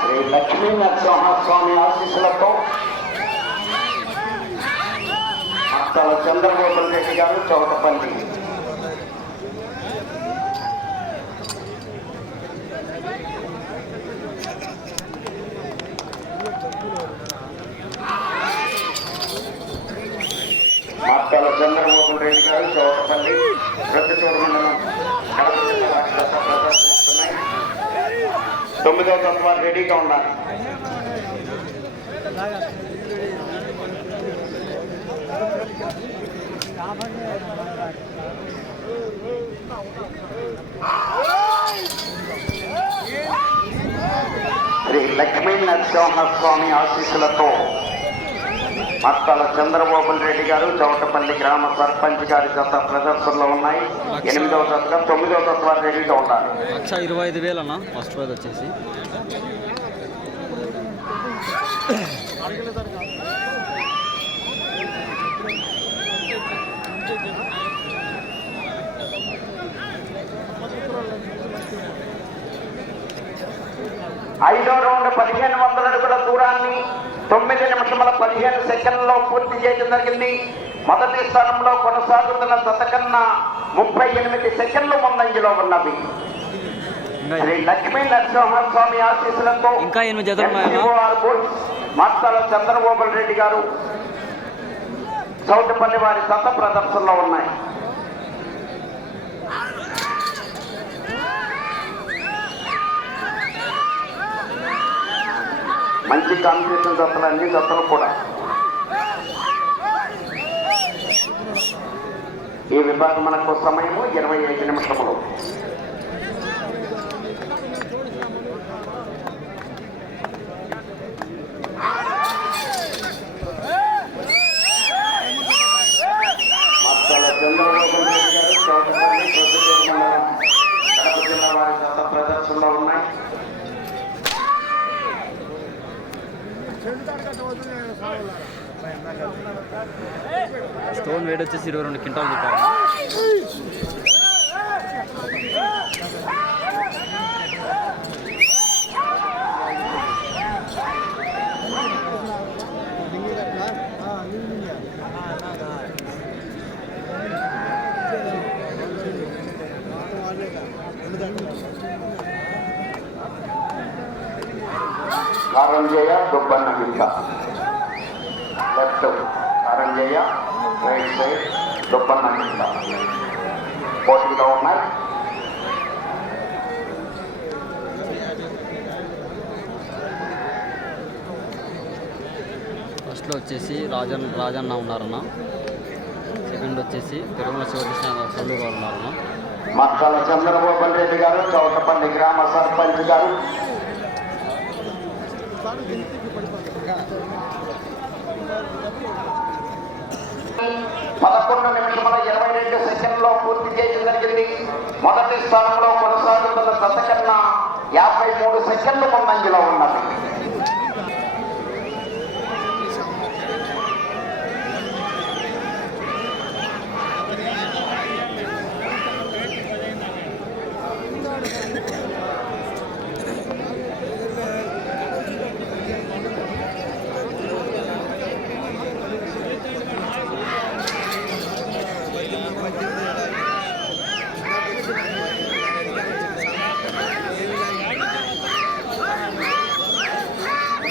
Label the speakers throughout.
Speaker 1: శ్రీ లక్ష్మీ నరసింహస్వామి ఆశీస్సులతో అత్తల చంద్రబాబు రెడ్డి గారు చౌటపల్లి అత్తల చంద్రబాబు రెడ్డి గారు చౌటపల్లి చోటు మండలం కడప జిల్లా వారి జత ప్రదర్శిస్తున్నాయి తొమ్మిదవ తత్వాలు రెడీగా ఉండాలి. శ్రీ లక్ష్మీ నరసింహస్వామి ఆశీస్సులతో మత్తల చంద్రబాబు రెడ్డి గారు చౌటపల్లి గ్రామ సర్పంచ్ గారి జత ప్రదర్శనలో ఉన్నాయి. ఎనిమిదవ తత్వ తొమ్మిదవ తత్వాలు రెడీగా ఉండాలి.
Speaker 2: లక్ష ఇరవై ఐదు వేలు అన్న ఫస్ట్ ప్రైజ్ వచ్చేసి.
Speaker 1: ఐదో రౌండ్ పదిహేను వందల అడుగుల దూరాన్ని తొమ్మిది నిమిషముల పదిహేను సెకండ్లలో పూర్తి చేయడం జరిగింది. మొదటి స్థానంలో కొనసాగుతున్న శతకన్నా ముప్పై ఎనిమిది సెకండ్లు ముందంజలో ఉన్నవి. శ్రీ లక్ష్మీ నరసింహస్వామి ఆశీస్సులతో
Speaker 2: ఇంకా ఎనిమిది
Speaker 1: చంద్రబాబు రెడ్డి గారు చౌటపల్లి వారి సత ప్రదర్శనలో ఉన్నాయి. మంచి కాంపిటీషన్ జతలు అన్ని జతలు కూడా. ఈ విభాగం మనకు సమయము ఇరవై ఐదు నిమిషములు. ప్రదర్శనలో ఉన్నాయి రెడ్డి గారు చౌటపల్లి ప్రొద్దుటూరు మండలం కడప జిల్లా వారి గత ప్రదర్శనలో ఉన్నాయి
Speaker 2: స్టోన్ వెయిట్ వచ్చేసి ఇరవై రెండు క్వింటాలు చెప్పారు.
Speaker 1: కారంజయ దుబ్బన్న మిక్క లెఫ్ట్ కారంజయ రైట్ సైడ్ దుబ్బన్న మిక్క పోటీలో ఉన్నాయి
Speaker 2: ఫస్ట్లో వచ్చేసి రాజన్ రాజన్న ఉన్నారన్న. సెకండ్ వచ్చేసి తిరుమల శివకృష్ణ సల్లూరు వారు ఉన్నారన్న.
Speaker 1: మక్కల చంద్రబాబు రెడ్డి గారు చౌటపల్లి గ్రామ సర్పంచ్ గారు. పదకొండు నిమిషముల ఇరవై రెండు సెకండ్లో పూర్తి చేయడం జరిగింది. మొదటి స్థానంలో కొనసాగుతున్న దశ కన్నా యాభై మూడు సెకండ్లు ముందంజలో ఉన్నది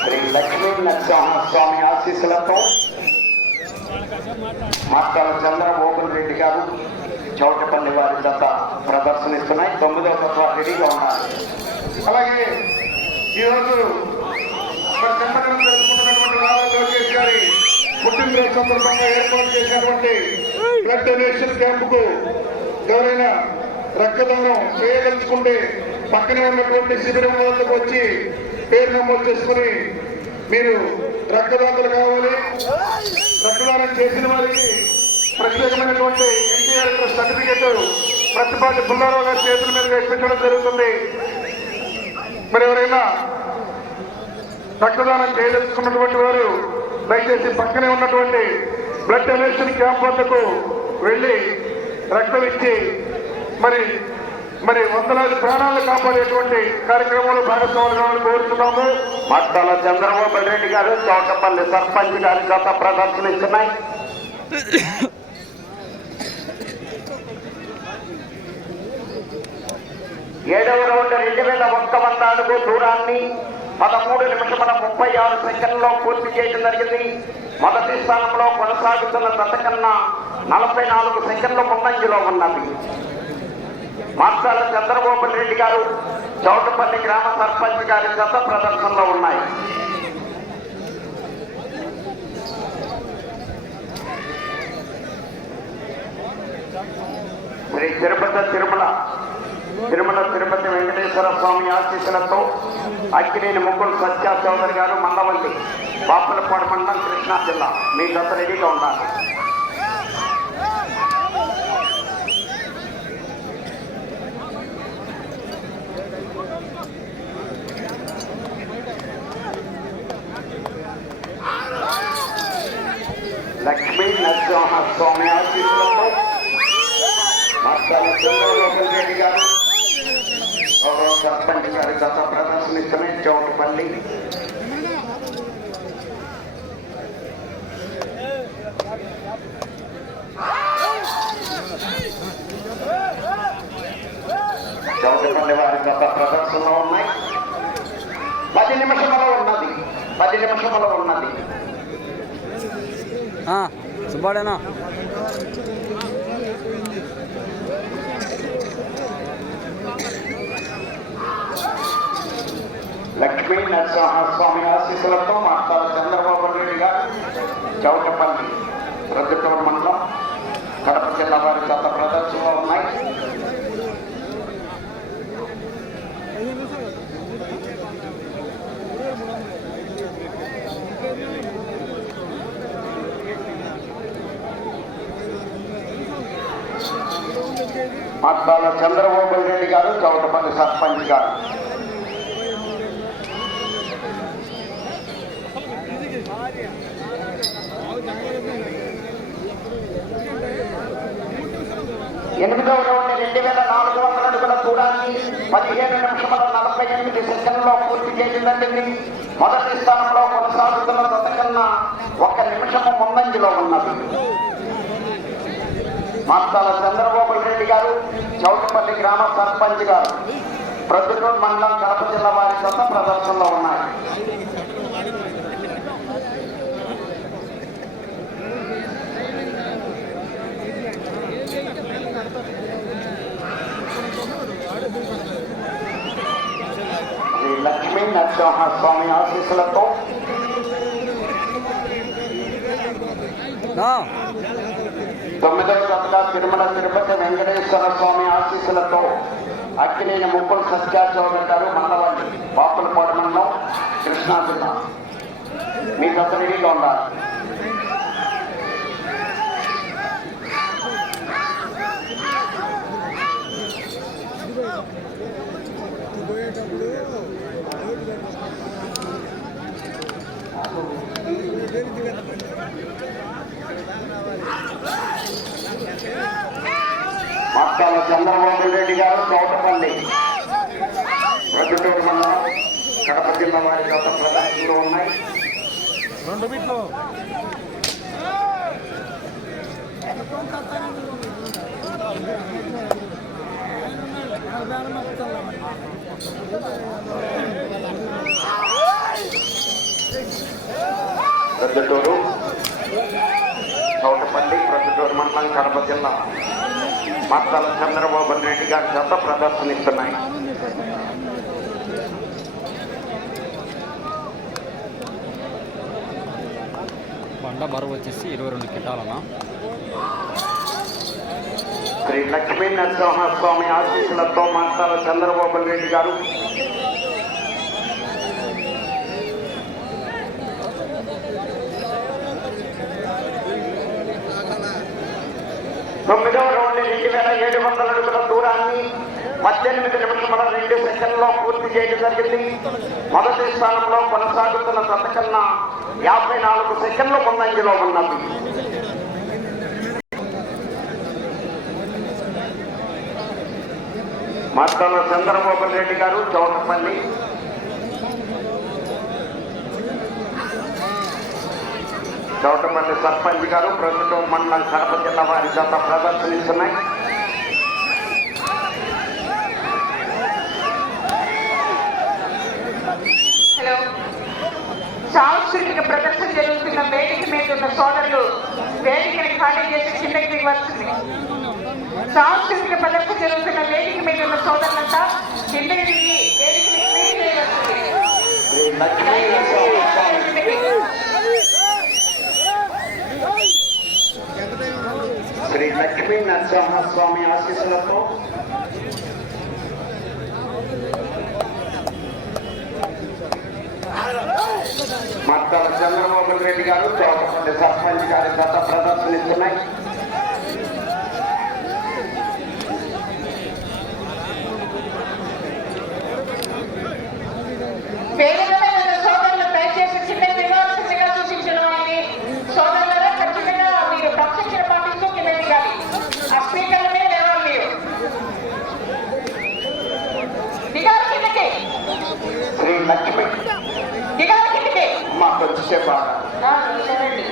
Speaker 1: శ్రీ లక్ష్మీ నరసింహస్వామి ఆశీస్సులతో మాస్టర్ చంద్రబాబు రెడ్డి గారు చౌటపల్లి వారి జత ప్రదర్శనిస్తున్నాయి తొమ్మిదవ తత్వ రెడీగా ఉన్నారు.
Speaker 3: అలాగే ఈరోజు జన్మదినం జరుపుకుంటున్నటువంటి నారా లోకేష్ గారి పుట్టినరోజు సందర్భంగా ఏర్పాటు చేసినటువంటి బ్లడ్ డొనేషన్ క్యాంపుకు ఎవరైనా రక్తదానం చేయదలుచుకుంటే పక్కనే ఉన్నటువంటి శిబిరం వద్దకు వచ్చి పేరు నమోదు చేసుకుని మీరు రక్తదాతలు కావాలి. రక్తదానం చేసిన వారికి ప్రత్యేకమైనటువంటి ఎన్టీఆర్ సర్టిఫికేట్ ప్రతిపాటి పుల్లారావు గారి చేతుల మీద ఇప్పించడం జరుగుతుంది. మరి ఎవరైనా రక్తదానం చేయదలుచుకున్నటువంటి వారు దయచేసి పక్కనే ఉన్నటువంటి బ్లడ్ డొనేషన్ క్యాంప్ వద్దకు వెళ్ళి రక్తం ఇచ్చి మరి మరి వందలాది ప్రాణాలు కాపాడేటువంటి కార్యక్రమంలో భాగస్వాములు కావాలని కోరుతున్నాము.
Speaker 1: మట్టాల చంద్రబాబు రెడ్డి గారు చౌటపల్లి సర్పంచ్ గారి గత ప్రదర్శన ఇస్తున్నాయి. ఏడవ రౌండ్ రెండు వేల ఒక్క వంద అడుగు దూరాన్ని పదమూడు నిమిషముల ముప్పై ఆరు సెకండ్లో పూర్తి చేయడం జరిగింది. మొదటి స్థానంలో కొనసాగుతున్న దశ కన్నా నలభై నాలుగు సెకండ్ల ముందంజలో ఉన్నది. మార్చాల చంద్రబాబు రెడ్డి గారు చౌటపల్లి గ్రామ సర్పంచ్ గారి జత ప్రదర్శనలో ఉన్నాయి. శ్రీ తిరుపతి తిరుమల తిరుమల తిరుపతి వెంకటేశ్వర స్వామి ఆశీస్సులతో అక్కినేని ముగ్గురు సత్యా చౌదరి గారు మండవల్లి బాపులపాడు మండలం కృష్ణా జిల్లా. మీ దత్త రెడీగా ఉండాలి. లక్ష్మీ నరసింహ స్వామి ఆశీస్సులతో చంద్రబాబు రెడ్డి గారు. సర్పంచ్ గారి గత ప్రదర్శనిస్తున్న చౌటపల్లి చౌటపల్లి వారి గత ప్రదర్శనలో ఉన్నాయి పది నిమిషములో ఉన్నది పది నిమిషములో ఉన్నది
Speaker 2: సుబ్బాడేనా?
Speaker 1: లక్ష్మీ నరసింహస్వామి ఆశీస్సులతో మాట్లాడ చంద్రబాబు రెడ్డి గారు. చౌటపల్లి ప్రతిపురం మండలం కడప జిల్లా వారి గత ప్రదర్శనలో ఉన్నాయి. మాట్లాడ చంద్రబాబు రెడ్డి గారు చౌటపల్లి సర్పంచ్ గారు. ఎనిమిదవ రౌండ్ రెండు వేల నాలుగు వందల అడుగుల దూరాన్ని పదిహేను నిమిషముల నలభై ఎనిమిది సెకండ్లో పూర్తి చేసిందండి మొదటి స్థానంలో కొనసాగుతున్న దశ ఒక నిమిషము ముందంజలో ఉన్నది మాస్తాల చంద్రబాబు రెడ్డి గారు చౌటపల్లి గ్రామ సర్పంచ్ గారు ప్రతిరోజు మండలం కడప జిల్లా వారి గత ప్రదర్శనలో ఉన్నాయి లక్ష్మీ నరసింహ స్వామి ఆశీస్సులతో తొమ్మిదవ జతగా తిరుమల తిరుపతి వెంకటేశ్వర స్వామి ఆశీస్సులతో అక్కినేని ముక్కులు సత్యాచౌదరి గారు మండవల్లి బాపులపాడు మండలం కృష్ణా జిల్లా మీ గత రెడీగా ఉండాలి మాట్లాడ చంద్రబాబు రెడ్డి గారు చౌటపల్లి ప్రొద్దుటూరు మండలం కడప జిల్లా వారి గత ప్రదర్శనలో ఉన్నాయి
Speaker 3: రెండు బిట్లు
Speaker 1: ప్రొద్దుటూరు చౌటపల్లి ప్రొద్దుటూరు మండలం కడప జిల్లా మాట్లాడ చంద్రబాబు రెడ్డి గారి గత ప్రదర్శనిస్తున్నాయి.
Speaker 2: బండ బరువు వచ్చేసి ఇరవై రెండు కిటాలన్నా.
Speaker 1: శ్రీ లక్ష్మీ నరసింహ స్వామి ఆశీస్సులతో మాట్లాడ చంద్రబాబు రెడ్డి గారు తొమ్మిదవ రౌండ్ రెండు వేల ఏడు వందల అడుగుల దూరాన్ని పద్దెనిమిది నిమిషముల రెండు సెకండ్లో పూర్తి చేయడం జరిగింది. మొదటి స్థానంలో కొనసాగుతున్న జత కన్నా యాభై నాలుగు సెకండ్ల ముందంజలో ఉన్నది మత్తల చంద్రబాబు రెడ్డి గారు చౌటపల్లి చౌటపల్లి సర్పంచ్ గారు ప్రస్తుతం మండలం కడప జిల్లా వారి జత ప్రదర్శనిస్తున్నాయి
Speaker 4: హలో సాంస్కృతిక ప్రదర్శన జరుగుతున్న వేదిక మీద ఉన్న సోదరులు వేదికని ఖాళీ చేసి కిందకి దిగవలసింది సాంస్కృతిక ప్రదర్శన జరుగుతున్న వేదిక మీద ఉన్న సోదరులంతా కిందకి దిగి వేదికని క్లీన్
Speaker 1: శ్రీ లక్ష్మీ నరసింహస్వామి
Speaker 4: కిందకి.
Speaker 1: శ్రీ లక్ష్మీ నరసింహస్వామి ఆశీస్సులతో మత్తల చంద్రమోహన్ రెడ్డి గారు తోటపల్లి సర్పంచ్ గారి గత ప్రదర్శనిస్తున్నాయి
Speaker 4: వేదిక మీద ఉన్న సోదరులు దయచేసి కిందకి దిగవలసిందిగా సూచించడం వారిని సోదరులారా ఖచ్చితంగా మీరు క్రమశిక్షణ పాటిస్తూ కింద దిగాలి ఆ స్పీకర్లనే లేవాలి మీరు దిగాలి కిందకి
Speaker 1: శ్రీ లక్ష్మీ
Speaker 4: దిగాలి కిందకి
Speaker 1: మాకు వచ్చే
Speaker 4: సరేండి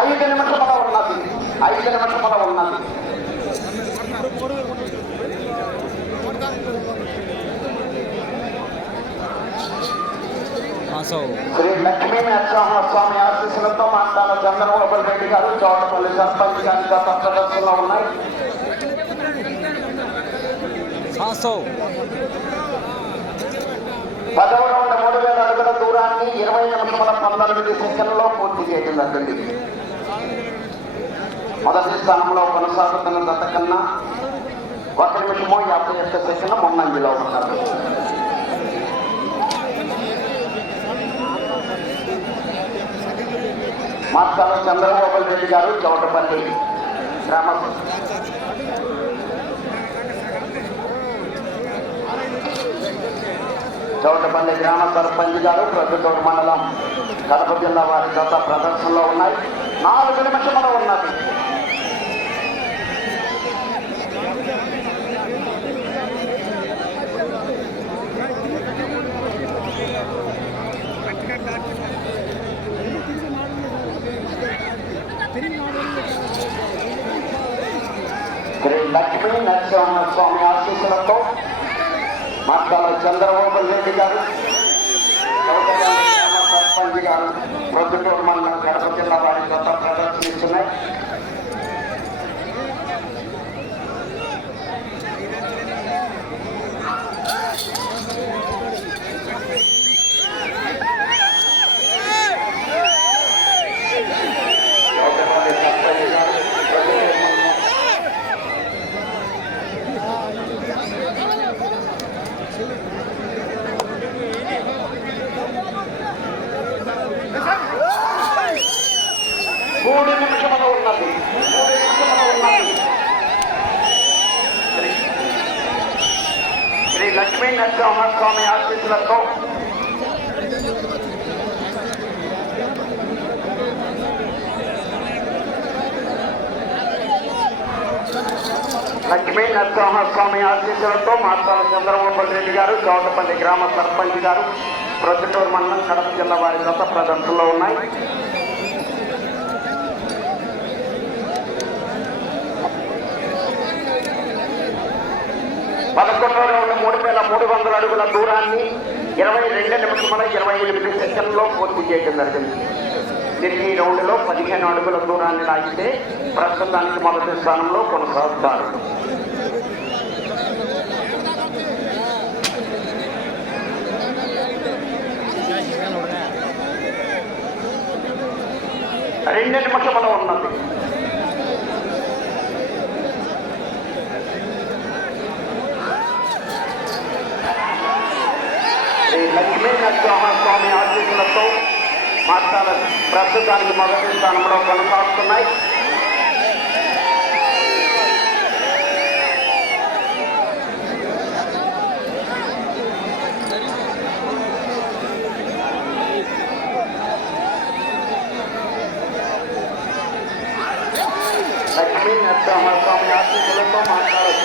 Speaker 1: ఐదు నిమిషముల ఉన్నది. ఐదు నిమిషముల ఉన్నది. శ్రీ లక్ష్మీ నరసింహస్వామి ఆశీస్సులతో మాట్లాడ చంద్రబాబు రెడ్డి గారు చోటపల్లి సర్పంచ్ గారి గత ప్రదర్శనలో ఉన్నాయి.
Speaker 2: సో
Speaker 1: పదవ వందల మూడు వేల అడుగుల దూరాన్ని ఇరవై నిమిషముల పంతొమ్మిది సెకండ్లో పూర్తి చేయడం జరిగింది. మొదటి స్థానంలో కొనసాగుతున్న గత కన్నా ఒక నిమిషము యాభై ఒక్క సెకండ్ ముందంజలో ఉన్నారు. మాస్టర్ చంద్రబాబు రెడ్డి గారు చౌటపల్లి గ్రామ చౌటపల్లి గ్రామ సర్పంచ్ గారు ప్రస్తుతం మండలం కడప జిల్లా వారి గత ప్రదర్శనలో ఉన్నాయి. నాలుగు నిమిషములు ఉన్నది. శ్రీ లక్ష్మీ నరసింహస్వామి ఆశీస్సులతో మాట్లాడ చంద్రబాబు రెడ్డి గారు సర్పంచ్ గారు ప్రొద్దుటూరు మండలం గడప జిల్లా వారి గత ప్రదర్శనిస్తున్నాయి చౌటపల్లి సర్పంచ్ గారు ప్రొద్దుటూరు మండలం మూడు నిమిషములు ఉన్నది మూడు నిమిషములు ఉన్నది శ్రీ- లక్ష్మీ నరసింహస్వామి ఆశీస్సులతో లక్ష్మీ నరసింహస్వామి ఆశీస్సులతో మాతాల చంద్రబాబు రెడ్డి గారు చౌటపల్లి గ్రామ సర్పంచ్ గారు ప్రొద్దుటూరు మండలం కడప జిల్లా వారి గత ప్రదర్శనలో ఉన్నాయి. పదకొండులో ఉన్న మూడు వేల మూడు వందల అడుగుల దూరాన్ని ఇరవై రెండు నిమిషముల ఇరవై ఎనిమిది సెకండ్లో పూర్తి చేయడం జరిగింది. తిరిగి రౌండ్లో పదిహేను అడుగుల దూరాన్ని లాగితే ప్రస్తుతానికి మొదటి స్థానంలో కొనసాగుతారు. రెండు నిమిషములు ఉన్నది. శ్రీ లక్ష్మీ నరసింహస్వామి ఆశీస్సులతో మాట్లాడ ప్రస్తుతానికి మొదటి స్థానంలో కొనసాగుతున్నాయి లక్ష్మీ నరసింహస్వామి ఆశీస్సులతో మాట్లాడ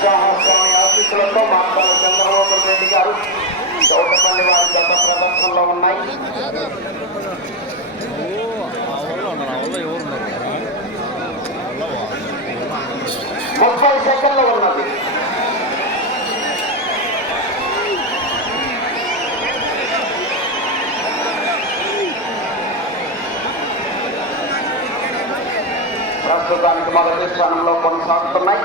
Speaker 1: నరసింహస్వామి ఆశీస్సులతో మాట్లాడ చంద్రబాబు రెడ్డి గారు చౌటపల్లి వారి గత ప్రదర్శనలో ఉన్నాయి ముప్పై సెకండ్లు ఉన్నది ప్రస్తుతానికి మొదటి స్థానంలో కొనసాగుతున్నాయి.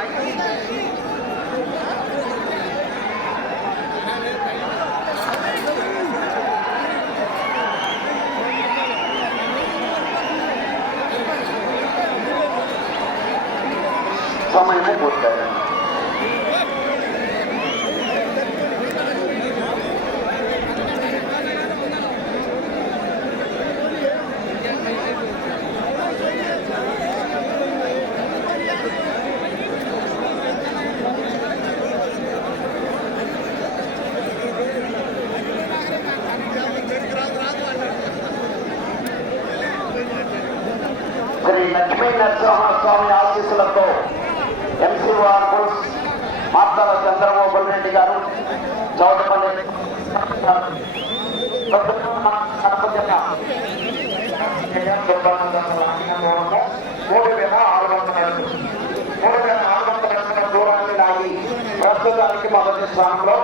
Speaker 1: నరసింహస్వామి ఆశీస్సులతో ఎంసీ వార్పుల్స్ మాట్లాడ చంద్రబాబు రెడ్డి గారు చౌటపల్లి మూడు వేల ఆరు వందల మూడు వేల ఆరు వందల దూరాన్ని లాగి ప్రస్తుతానికి మొదటి స్థానంలో